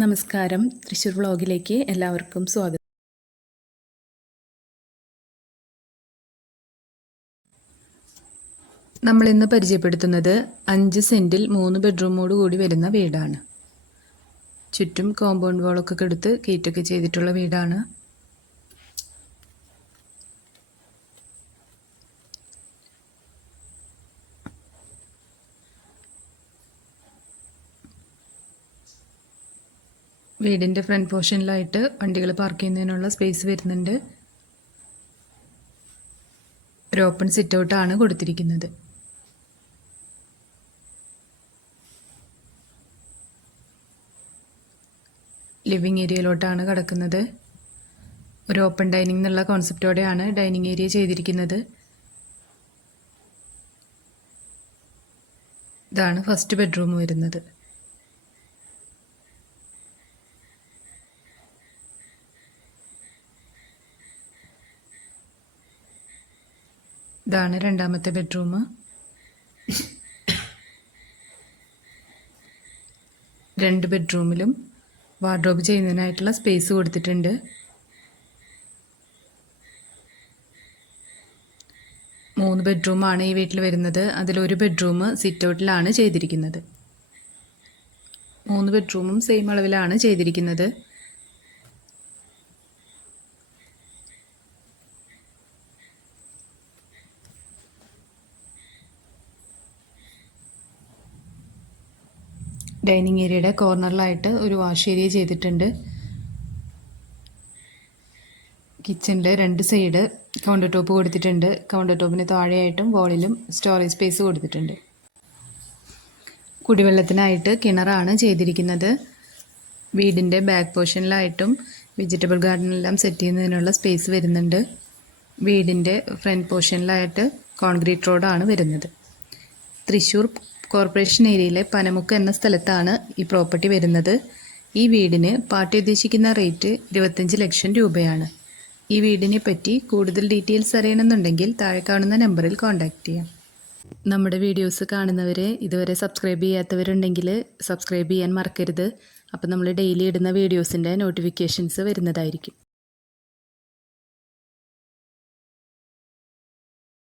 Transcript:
നമസ്കാരം. തൃശ്ശൂർ വ്ളോഗിലേക്ക് എല്ലാവർക്കും സ്വാഗതം. നമ്മൾ ഇന്ന് പരിചയപ്പെടുത്തുന്നത് അഞ്ച് സെന്റിൽ മൂന്ന് ബെഡ്റൂമോട് കൂടി വരുന്ന വീടാണ്. ചുറ്റും കോമ്പൗണ്ട് വാളൊക്കെ എടുത്ത് കീറ്റൊക്കെ ചെയ്തിട്ടുള്ള വീടാണ്. വീടിന്റെ ഫ്രണ്ട് പോർഷനിലായിട്ട് വണ്ടികൾ പാർക്ക് ചെയ്യുന്നതിനുള്ള സ്പേസ് വരുന്നുണ്ട്. ഒരു ഓപ്പൺ സിറ്റ് ഔട്ടാണ് കൊടുത്തിരിക്കുന്നത്. ലിവിങ് ഏരിയയിലോട്ടാണ് കിടക്കുന്നത്. ഒരു ഓപ്പൺ ഡൈനിങ് എന്നുള്ള കോൺസെപ്റ്റോടെയാണ് ഡൈനിങ് ഏരിയ ചെയ്തിരിക്കുന്നത്. ഇതാണ് ഫസ്റ്റ് ബെഡ്റൂം വരുന്നത്. ഇതാണ് രണ്ടാമത്തെ ബെഡ്റൂം. രണ്ട് ബെഡ്റൂമിലും വാർഡ്രോബ് ചെയ്യുന്നതിനായിട്ടുള്ള സ്പേസ് കൊടുത്തിട്ടുണ്ട്. മൂന്ന് ബെഡ്റൂമാണ് ഈ വീട്ടിൽ വരുന്നത്. അതിലൊരു ബെഡ്റൂം സിറ്റ് ഔട്ടിലാണ് ചെയ്തിരിക്കുന്നത്. മൂന്ന് ബെഡ്റൂമും സെയിം അളവിലാണ് ചെയ്തിരിക്കുന്നത്. ഡൈനിങ് ഏരിയയുടെ കോർണറിലായിട്ട് ഒരു വാഷ് ഏരിയ ചെയ്തിട്ടുണ്ട്. കിച്ചണിലെ രണ്ട് സൈഡ് കൗണ്ടർ ടോപ്പ് കൊടുത്തിട്ടുണ്ട്. കൗണ്ടർ ടോപ്പിന് താഴെയായിട്ടും വോളിലും സ്റ്റോറേജ് സ്പേസ് കൊടുത്തിട്ടുണ്ട്. കുടിവെള്ളത്തിനായിട്ട് കിണറാണ് ചെയ്തിരിക്കുന്നത്. വീടിന്റെ ബാക്ക് പോർഷനിലായിട്ടും വെജിറ്റബിൾ ഗാർഡനെല്ലാം സെറ്റ് ചെയ്യുന്നതിനുള്ള സ്പേസ് വരുന്നുണ്ട്. വീടിന്റെ ഫ്രണ്ട് പോർഷനിലായിട്ട് കോൺക്രീറ്റ് റോഡാണ് വരുന്നത്. തൃശ്ശൂർ കോർപ്പറേഷൻ ഏരിയയിലെ പനമുക്ക് എന്ന സ്ഥലത്താണ് ഈ പ്രോപ്പർട്ടി വരുന്നത്. ഈ വീടിന് പാർട്ടി ഉദ്ദേശിക്കുന്ന റേറ്റ് ഇരുപത്തഞ്ച് ലക്ഷം രൂപയാണ്. ഈ വീടിനെ പറ്റി കൂടുതൽ ഡീറ്റെയിൽസ് അറിയണമെന്നുണ്ടെങ്കിൽ താഴെ കാണുന്ന നമ്പറിൽ കോൺടാക്റ്റ് ചെയ്യാം. നമ്മുടെ വീഡിയോസ് കാണുന്നവരെ ഇതുവരെ സബ്സ്ക്രൈബ് ചെയ്യാത്തവരുണ്ടെങ്കിൽ സബ്സ്ക്രൈബ് ചെയ്യാൻ മറക്കരുത്. അപ്പോൾ നമ്മൾ ഡെയിലി ഇടുന്ന വീഡിയോസിന്റെ നോട്ടിഫിക്കേഷൻസ് വരുന്നതായിരിക്കും.